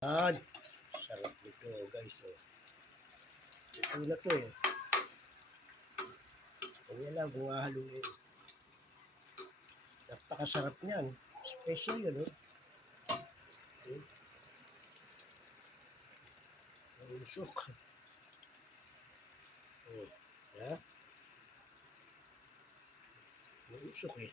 Yan. Sarap nito, guys. Oh. Ito na to eh. Kanya lang kung hahaluin. Napakasarap niyan. Special yun, oh. Ang usok. Oh. Ang usok eh.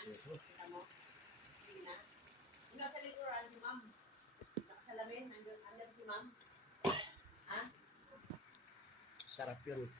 kita mo. Bigay na. Yung nasa likuran, si ma'am. Nakasalamin, andun si ma'am. Ha? Sarap yun.